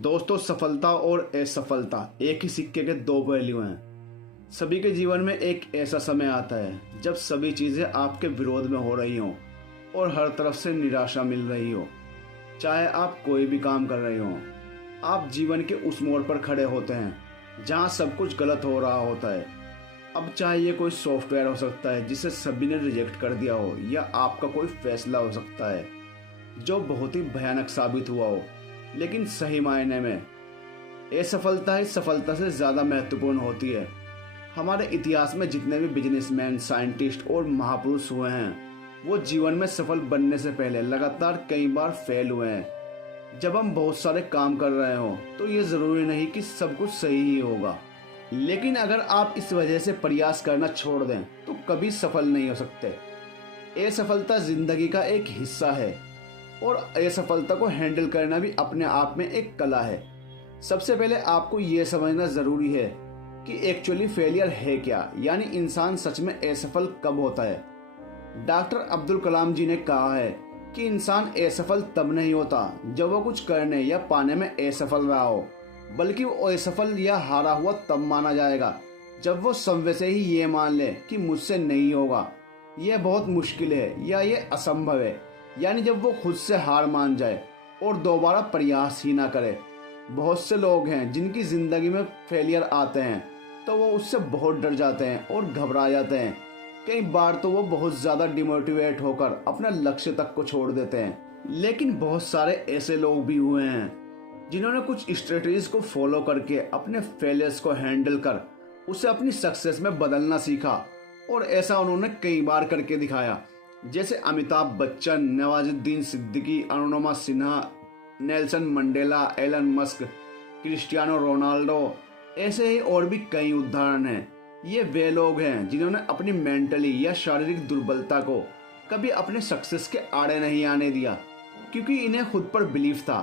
दोस्तों, सफलता और असफलता एक ही सिक्के के दो पहलू हैं। सभी के जीवन में एक ऐसा समय आता है जब सभी चीजें आपके विरोध में हो रही हों और हर तरफ से निराशा मिल रही हो। चाहे आप कोई भी काम कर रहे हो, आप जीवन के उस मोड़ पर खड़े होते हैं जहां सब कुछ गलत हो रहा होता है। अब चाहे ये कोई सॉफ्टवेयर हो सकता है जिसे सभी ने रिजेक्ट कर दिया हो, या आपका कोई फैसला हो सकता है जो बहुत ही भयानक साबित हुआ हो, लेकिन सही मायने में असफलता ही सफलता से ज़्यादा महत्वपूर्ण होती है। हमारे इतिहास में जितने भी बिजनेसमैन, साइंटिस्ट और महापुरुष हुए हैं, वो जीवन में सफल बनने से पहले लगातार कई बार फेल हुए हैं। जब हम बहुत सारे काम कर रहे हो तो ये ज़रूरी नहीं कि सब कुछ सही ही होगा, लेकिन अगर आप इस वजह से प्रयास करना छोड़ दें तो कभी सफल नहीं हो सकते। असफलता जिंदगी का एक हिस्सा है और असफलता को हैंडल करना भी अपने आप में एक कला है। सबसे पहले आपको ये समझना जरूरी है कि एक्चुअली फेलियर है क्या, यानी इंसान सच में असफल कब होता है। डॉक्टर अब्दुल कलाम जी ने कहा है कि इंसान असफल तब नहीं होता जब वो कुछ करने या पाने में असफल रहा हो, बल्कि वो असफल या हारा हुआ तब माना जाएगा जब वो स्वयं से ही ये मान ले कि मुझसे नहीं होगा, यह बहुत मुश्किल है या ये असंभव है, यानी जब वो खुद से हार मान जाए और दोबारा प्रयास ही ना करे। बहुत से लोग हैं जिनकी जिंदगी में फेलियर आते हैं तो वो उससे बहुत डर जाते हैं और घबरा जाते हैं। कई बार तो वो बहुत ज्यादा डिमोटिवेट होकर अपना लक्ष्य तक को छोड़ देते हैं। लेकिन बहुत सारे ऐसे लोग भी हुए हैं जिन्होंने कुछ स्ट्रेटजीज को फॉलो करके अपने फेलियर्स को हैंडल कर उसे अपनी सक्सेस में बदलना सीखा, और ऐसा उन्होंने कई बार करके दिखाया। जैसे Amitabh Bachchan, Nawazuddin Siddiqui, Anupama Sinha, Nelson Mandela, Elon Musk, Cristiano Ronaldo, ऐसे ही और भी कई उदाहरण हैं। ये वे लोग हैं जिन्होंने अपनी मेंटली या शारीरिक दुर्बलता को कभी अपने सक्सेस के आड़े नहीं आने दिया, क्योंकि इन्हें खुद पर बिलीफ था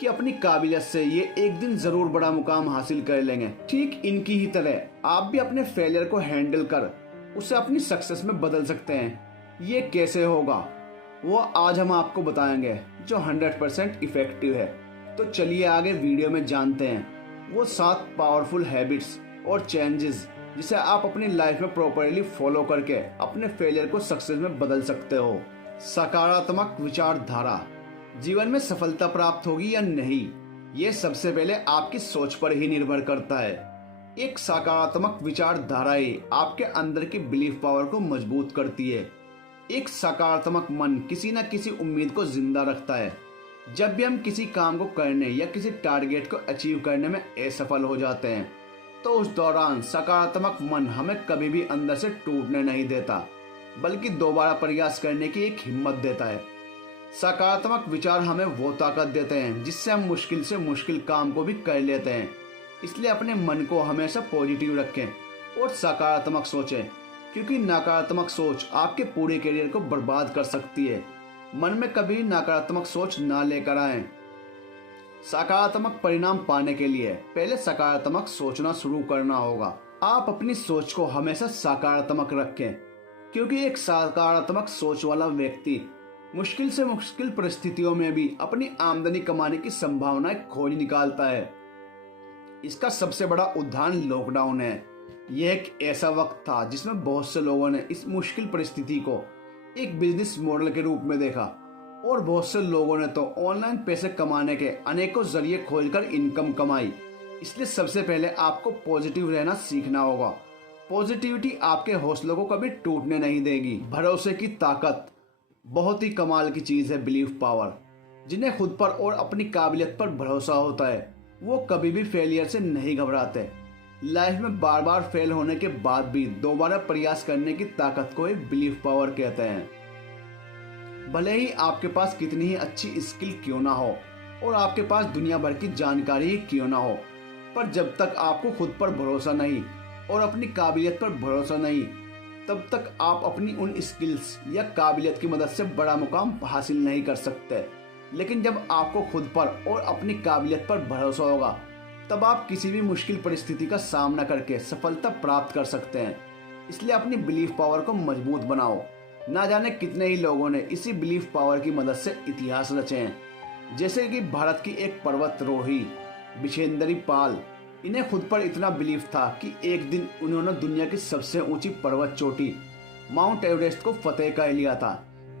कि अपनी काबिलियत से ये एक दिन जरूर बड़ा मुकाम हासिल कर लेंगे। ठीक इनकी ही तरह आप भी अपने फेलियर को हैंडल कर उसे अपनी सक्सेस में बदल सकते हैं। ये कैसे होगा वो आज हम आपको बताएंगे, जो 100% इफेक्टिव है। तो चलिए आगे वीडियो में जानते हैं वो 7 पावरफुल हैबिट्स और चेंजेस जिसे आप अपनी लाइफ में प्रॉपरली फॉलो करके अपने फेलियर को सक्सेस में बदल सकते हो। सकारात्मक विचारधारा। जीवन में सफलता प्राप्त होगी या नहीं, ये सबसे पहले आपकी सोच पर ही निर्भर करता है। एक सकारात्मक विचारधारा ही आपके अंदर की बिलीफ पावर को मजबूत करती है। एक सकारात्मक मन किसी न किसी उम्मीद को जिंदा रखता है। जब भी हम किसी काम को करने या किसी टारगेट को अचीव करने में असफल हो जाते हैं तो उस दौरान सकारात्मक मन हमें कभी भी अंदर से टूटने नहीं देता, बल्कि दोबारा प्रयास करने की एक हिम्मत देता है। सकारात्मक विचार हमें वो ताकत देते हैं जिससे हम मुश्किल से मुश्किल काम को भी कर लेते हैं। इसलिए अपने मन को हमेशा पॉजिटिव रखें और सकारात्मक सोचें, क्योंकि नकारात्मक सोच आपके पूरे करियर को बर्बाद कर सकती है। मन में कभी नकारात्मक सोच ना लेकर आएं। सकारात्मक परिणाम पाने के लिए पहले सकारात्मक सोचना शुरू करना होगा। आप अपनी सोच को हमेशा सकारात्मक रखें, क्योंकि एक सकारात्मक सोच वाला व्यक्ति मुश्किल से मुश्किल परिस्थितियों में भी अपनी आमदनी कमाने की संभावनाएं खोज निकालता है। इसका सबसे बड़ा उदाहरण लॉकडाउन है। यह एक ऐसा वक्त था जिसमें बहुत से लोगों ने इस मुश्किल परिस्थिति को एक बिजनेस मॉडल के रूप में देखा, और बहुत से लोगों ने तो ऑनलाइन पैसे कमाने के अनेकों जरिए खोजकर इनकम कमाई। इसलिए सबसे पहले आपको पॉजिटिव रहना सीखना होगा। पॉजिटिविटी आपके हौसलों को कभी टूटने नहीं देगी। भरोसे की ताकत बहुत ही कमाल की चीज है। Belief power. जिन्हें खुद पर और अपनी काबिलियत पर भरोसा होता है वो कभी भी फेलियर से नहीं घबराते। लाइफ में बार बार फेल होने के बाद भी दोबारा प्रयास करने की ताकत को ही बिलीफ पावर कहते हैं। भले ही आपके पास कितनी ही अच्छी स्किल क्यों ना हो और आपके पास दुनिया भर की जानकारी ही क्यों ना हो, पर जब तक आपको खुद पर भरोसा नहीं और अपनी काबिलियत पर भरोसा नहीं, तब तक आप अपनी उन स्किल्स या काबिलियत की मदद से बड़ा मुकाम हासिल नहीं कर सकते। लेकिन जब आपको खुद पर और अपनी काबिलियत पर भरोसा होगा तब आप किसी भी मुश्किल परिस्थिति का सामना करके सफलता प्राप्त कर सकते हैं। इसलिए अपनी बिलीफ पावर को मजबूत बनाओ। ना जाने कितने ही लोगों ने इसी बिलीफ पावर की मदद से इतिहास रचे हैं। जैसे कि भारत की एक पर्वतरोही बिशेंदरी पाल। इन्हें खुद पर इतना बिलीफ था कि एक दिन उन्होंने दुनिया की सबसे ऊंची पर्वत चोटी माउंट एवरेस्ट को फतेह कर लिया था।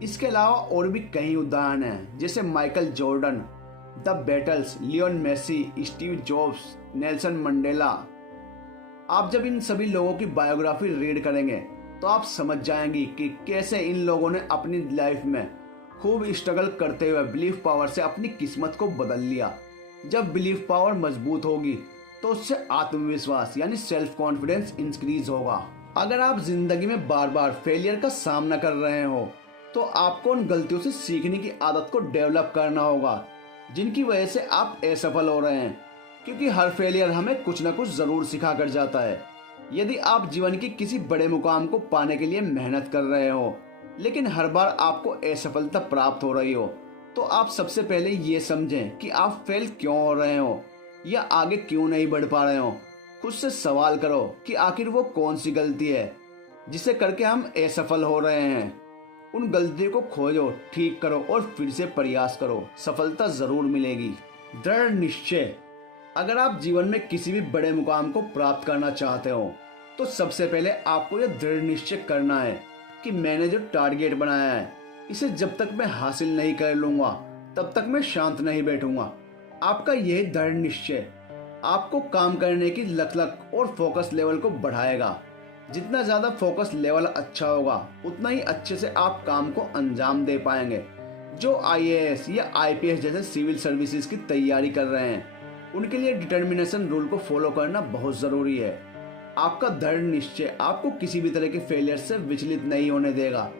इसके अलावा और भी कई उदाहरण हैं, जैसे Michael Jordan, the Beatles, Lionel Messi, Steve Jobs, Nelson Mandela. आप जब इन सभी लोगों की बायोग्राफी रीड करेंगे तो आप समझ जाएंगी कि कैसे इन लोगों ने अपनी लाइफ में खूब स्ट्रगल करते हुए बिलीफ पावर से अपनी किस्मत को बदल लिया। जब बिलीफ पावर मजबूत होगी तो उससे आत्मविश्वास यानी सेल्फ कॉन्फिडेंस इंक्रीज होगा। अगर आप जिंदगी में बार बार फेलियर का सामना कर रहे हो तो आपको उन गलतियों से सीखने की आदत को डेवलप करना होगा जिनकी वजह से आप असफल हो रहे हैं, क्योंकि हर फेलियर हमें कुछ न कुछ जरूर सिखा कर जाता है। यदि आप जीवन की किसी बड़े मुकाम को पाने के लिए मेहनत कर रहे हो लेकिन हर बार आपको असफलता प्राप्त हो रही हो, तो आप सबसे पहले ये समझें कि आप फेल क्यों हो रहे हो या आगे क्यों नहीं बढ़ पा रहे हो। खुद से सवाल करो कि आखिर वो कौन सी गलती है जिसे करके हम असफल हो रहे हैं। उन गलतियों को खोजो, ठीक करो और फिर से प्रयास करो, सफलता जरूर मिलेगी। दृढ़ निश्चय। अगर आप जीवन में किसी भी बड़े मुकाम को प्राप्त करना चाहते हो तो सबसे पहले आपको यह दृढ़ निश्चय करना है कि मैंने जो टारगेट बनाया है इसे जब तक मैं हासिल नहीं कर लूंगा तब तक मैं शांत नहीं बैठूंगा। आपका यही दृढ़ निश्चय आपको काम करने की लक और फोकस लेवल को बढ़ाएगा। जितना ज्यादा फोकस लेवल अच्छा होगा उतना ही अच्छे से आप काम को अंजाम दे पाएंगे। जो आईएएस या आईपीएस जैसे सिविल सर्विसेज की तैयारी कर रहे हैं उनके लिए डिटर्मिनेशन रूल को फॉलो करना बहुत जरूरी है। आपका दृढ़ निश्चय आपको किसी भी तरह के फेलियर से विचलित नहीं होने देगा।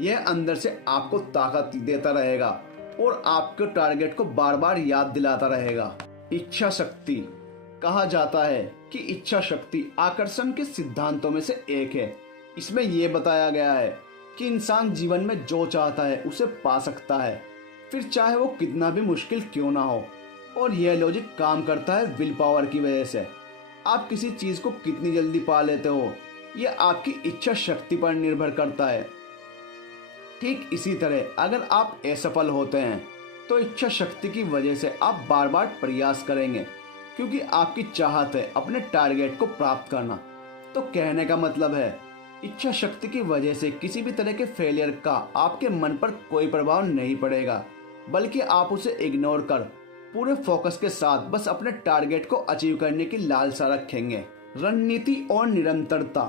यह अंदर से आपको ताकत देता रहेगा और आपके टारगेट को बार बार याद दिलाता रहेगा। इच्छा शक्ति। कहा जाता है कि इच्छा शक्ति आकर्षण के सिद्धांतों में से एक है। इसमें यह बताया गया है कि इंसान जीवन में जो चाहता है उसे पा सकता है, फिर चाहे वो कितना भी मुश्किल क्यों ना हो। और यह लॉजिक काम करता है विल पावर की वजह से। आप किसी चीज को कितनी जल्दी पा लेते हो यह आपकी इच्छा शक्ति पर निर्भर करता है। ठीक इसी तरह अगर आप असफल होते हैं तो इच्छा शक्ति की वजह से आप बार बार प्रयास करेंगे, क्योंकि आपकी चाहत है अपने टारगेट को प्राप्त करना। तो कहने का मतलब है इच्छा शक्ति की वजह से किसी भी तरह के फेलियर का आपके मन पर कोई प्रभाव नहीं पड़ेगा, बल्कि आप उसे इग्नोर कर पूरे फोकस के साथ बस अपने टारगेट को अचीव करने की लालसा रखेंगे। रणनीति और निरंतरता।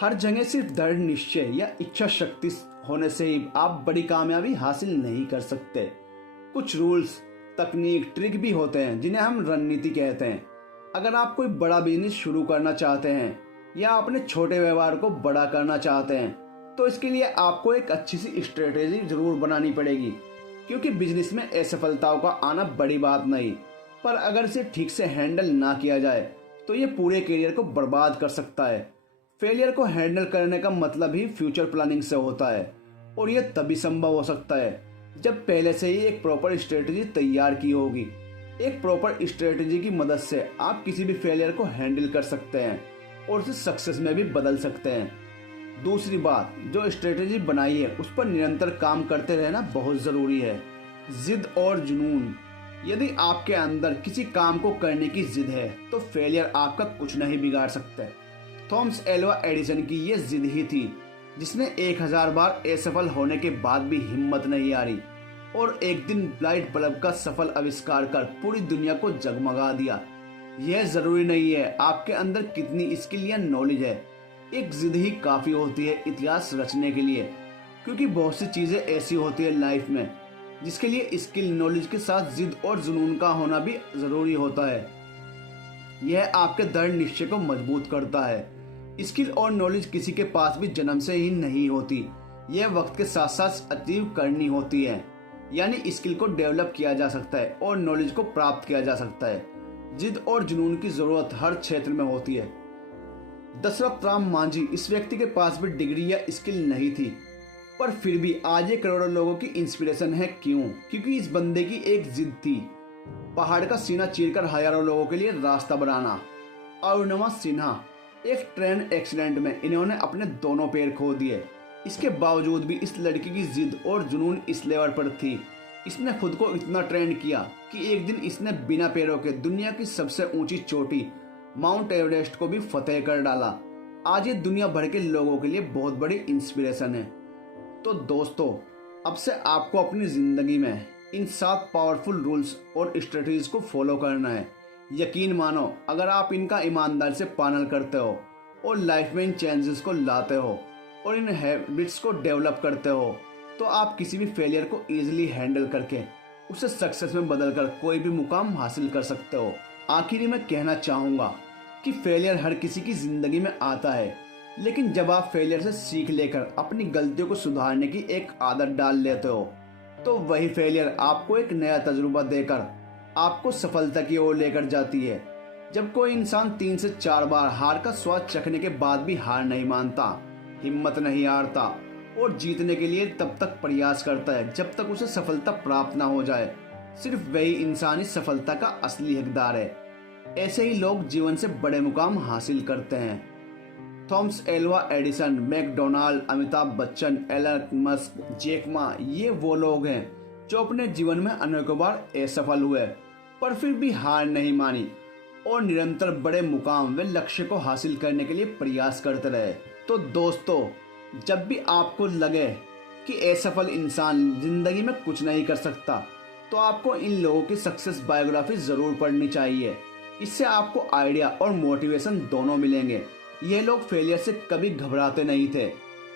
हर जगह सिर्फ दृढ़ निश्चय या इच्छा शक्ति होने से ही आप बड़ी कामयाबी हासिल नहीं कर सकते। कुछ रूल्स, तकनीक, ट्रिक भी होते हैं जिन्हें हम रणनीति कहते हैं। अगर आप कोई बड़ा बिजनेस शुरू करना चाहते हैं या अपने छोटे व्यवहार को बड़ा करना चाहते हैं तो इसके लिए आपको एक अच्छी सी स्ट्रेटेजी जरूर बनानी पड़ेगी, क्योंकि बिजनेस में असफलताओं का आना बड़ी बात नहीं, पर अगर इसे ठीक से हैंडल ना किया जाए तो ये पूरे करियर को बर्बाद कर सकता है। फेलियर को हैंडल करने का मतलब ही फ्यूचर प्लानिंग से होता है, और यह तभी संभव हो सकता है जब पहले से ही एक प्रॉपर स्ट्रेटेजी तैयार की होगी। एक प्रॉपर स्ट्रेटेजी की मदद से आप किसी भी फेलियर को हैंडल कर सकते हैं और उसे सक्सेस में भी बदल सकते हैं। दूसरी बात, जो स्ट्रेटेजी बनाई है उस पर निरंतर काम करते रहना बहुत जरूरी है। जिद और जुनून। यदि आपके अंदर किसी काम को करने की जिद है तो फेलियर आपका कुछ नहीं बिगाड़ सकते। थॉमस एल्वा एडिसन की ये जिद ही थी जिसने 1000 बार असफल होने के बाद भी हिम्मत नहीं हारी और एक दिन लाइट बल्ब का सफल आविष्कार कर पूरी दुनिया को जगमगा दिया। यह जरूरी नहीं है आपके अंदर कितनी स्किल या नॉलेज है, एक जिद ही काफी होती है इतिहास रचने के लिए, क्योंकि बहुत सी चीजें ऐसी होती है लाइफ में जिसके लिए स्किल नॉलेज के साथ जिद और जुनून का होना भी जरूरी होता है। यह आपके दृढ़ निश्चय को मजबूत करता है। स्किल और नॉलेज किसी के पास भी जन्म से ही नहीं होती, यह वक्त के साथ साथ अचीव करनी होती है। यानी स्किल को डेवलप किया जा सकता है और नॉलेज को प्राप्त किया जा सकता है। जिद और जुनून की जरूरत हर क्षेत्र में होती है। दशरथ राम मांझी, इस व्यक्ति के पास भी डिग्री या स्किल नहीं थी, पर फिर भी आज ये करोड़ों लोगों की इंस्पिरेशन है। क्यों? क्योंकि इस बंदे की एक जिद थी, पहाड़ का सीना चीरकर हजारों लोगों के लिए रास्ता बनाना। अरुणिमा सिन्हा, एक ट्रेन एक्सीडेंट में इन्होंने अपने दोनों पैर खो दिए। इसके बावजूद भी इस लड़की की जिद और जुनून इस लेवल पर थी इसने खुद को इतना ट्रेंड किया कि एक दिन इसने बिना पैरों के दुनिया की सबसे ऊंची चोटी माउंट एवरेस्ट को भी फतेह कर डाला। आज ये दुनिया भर के लोगों के लिए बहुत बड़ी इंस्पिरेशन है। तो दोस्तों, अब से आपको अपनी जिंदगी में इन 7 पावरफुल रूल्स और स्ट्रेटजीज को फॉलो करना है। यकीन मानो, अगर आप इनका ईमानदारी से पालन करते हो और लाइफ में इन चेंजेस को लाते हो और इन हैबिट्स को डेवलप करते हो, तो आप किसी भी फेलियर को इजीली हैंडल करके उसे सक्सेस में बदलकर कोई भी मुकाम हासिल कर सकते हो। आखिरी में कहना चाहूँगा कि फेलियर हर किसी की जिंदगी में आता है, लेकिन जब आप फेलियर से सीख लेकर अपनी गलतियों को सुधारने की एक आदत डाल लेते हो, तो वही फेलियर आपको एक नया तजुर्बा देकर आपको सफलता की ओर लेकर जाती है। जब कोई इंसान 3 से 4 बार हार का स्वाद चखने के बाद भी हार नहीं मानता, हिम्मत नहीं हारता और जीतने के लिए तब तक प्रयास करता है जब तक उसे सफलता प्राप्त ना हो जाए, सिर्फ वही इंसान इस सफलता का असली हकदार है। ऐसे ही लोग जीवन से बड़े मुकाम हासिल करते हैं। Thomas Alva Edison, McDonald, Amitabh Bachchan, Elon Musk, Jack Ma, ये वो लोग हैं जो अपने जीवन में अनेकों बार असफल हुए पर फिर भी हार नहीं मानी और निरंतर बड़े मुकाम व लक्ष्य को हासिल करने के लिए प्रयास करते रहे। तो दोस्तों, जब भी आपको लगे कि असफल इंसान जिंदगी में कुछ नहीं कर सकता, तो आपको इन लोगों की सक्सेस बायोग्राफी जरूर पढ़नी चाहिए। इससे आपको आइडिया और मोटिवेशन दोनों मिलेंगे। ये लोग फेलियर से कभी घबराते नहीं थे,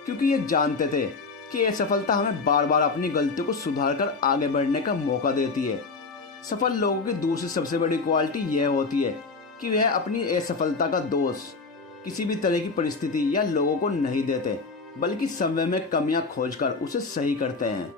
क्योंकि ये जानते थे कि असफलता हमें बार बार अपनी गलतियों को सुधार कर आगे बढ़ने का मौका देती है। सफल लोगों की दूसरी सबसे बड़ी क्वालिटी यह होती है कि वह अपनी असफलता का दोष किसी भी तरह की परिस्थिति या लोगों को नहीं देते, बल्कि समय में कमियां खोजकर उसे सही करते हैं।